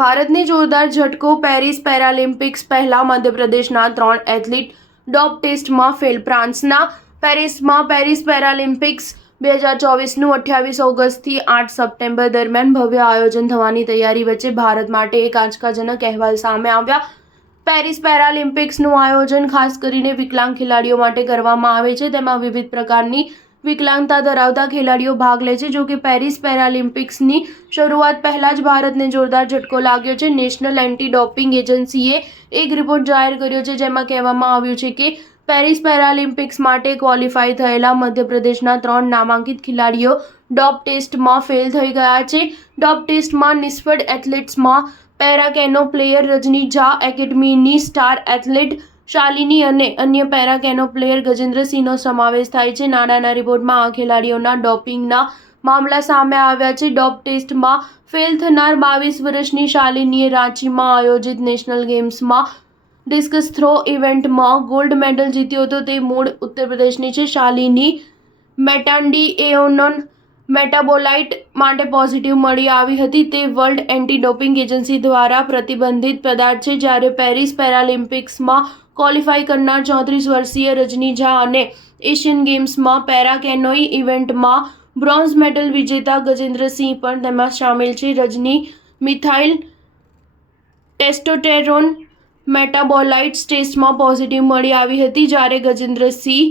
ભારતને જોરદાર ઝટકો, પેરિસ પેરાલિમ્પિક્સ પહેલા મધ્યપ્રદેશના 3 એથ્લીટ ડોપ ટેસ્ટમાં ફેલ. ફ્રાન્સના પેરિસ પેરાલિમ્પિક્સ 2024નું 28 ઓગસ્ટથી 8 સપ્ટેમ્બર દરમિયાન ભવ્ય આયોજન થવાની તૈયારી વચ્ચે ભારત માટે એક આંચકાજનક અહેવાલ સામે આવ્યા. પેરિસ પેરાલિમ્પિક્સનું આયોજન ખાસ કરીને વિકલાંગ ખેલાડીઓ માટે કરવામાં આવે છે. તેમાં વિવિધ પ્રકારની વિકલાંગતા ધરાવતા ખેલાડીઓ ભાગ લે છે. જો કે પેરિસ પેરાલિમ્પિક્સની શરૂઆત પહેલા જ ભારતને જોરદાર ઝટકો લાગ્યો છે. નેશનલ એન્ટી ડોપિંગ એજન્સીએ એક રિપોર્ટ જાહેર કર્યો છે, જેમાં કહેવામાં આવ્યું છે કે પેરિસ પેરાલિમ્પિક્સ માટે ક્વોલિફાય થયેલા મધ્યપ્રદેશના 3 નામાંકિત ખેલાડીઓ ડોપ ટેસ્ટમાં ફેલ થઈ ગયા છે. ડોપ ટેસ્ટમાં નિષ્ફળ એથ્લેટ્સમાં પેરા કેનો પ્લેયર રજની ઝા, એકેડમીની સ્ટાર એથ્લેટ શાલિની અને અન્ય પેરા કેનો પ્લેયર ગજેન્દ્રસિંહનો સમાવેશ થાય છે. નાણાના રિપોર્ટમાં આ ખેલાડીઓના ડોપિંગના મામલા સામે આવ્યા છે. ડોપ ટેસ્ટમાં ફેલ થનાર 22 વર્ષની શાલિનીએ રાંચીમાં આયોજિત નેશનલ ગેમ્સમાં ડિસ્કસ થ્રો ઇવેન્ટમાં ગોલ્ડ મેડલ જીત્યો હતો. તે મૂળ ઉત્તર પ્રદેશની છે. શાલિની મેટાન્ડિએનોન મેટાબોલાઇટ માટે પોઝિટિવ મળી આવી હતી. તે વર્લ્ડ એન્ટી ડોપિંગ એજન્સી દ્વારા પ્રતિબંધિત પદાર્થ છે. જ્યારે પેરિસ પેરાલિમ્પિક્સમાં ક્વોલિફાય કરનાર 34 વર્ષીય રજની ઝા અને એશિયન ગેમ્સમાં પેરા કેનોઈ ઇવેન્ટમાં બ્રોન્ઝ મેડલ વિજેતા ગજેન્દ્રસિંહ પણ તેમાં સામેલ છે. રજની મિથાઇલ ટેસ્ટોસ્ટેરોન મેટાબોલાઇટ્સ ટેસ્ટમાં પોઝિટિવ મળી આવી હતી, જ્યારે ગજેન્દ્રસિંહ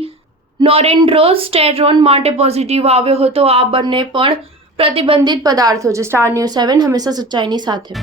નોરેન્ડ્રોસ્ટેરોન માટે પોઝિટિવ આવ્યો હતો. આ બંને પણ પ્રતિબંધિત પદાર્થો છે. સ્ટાર ન્યૂઝ 7 હંમેશા સચ્ચાઈની સાથે.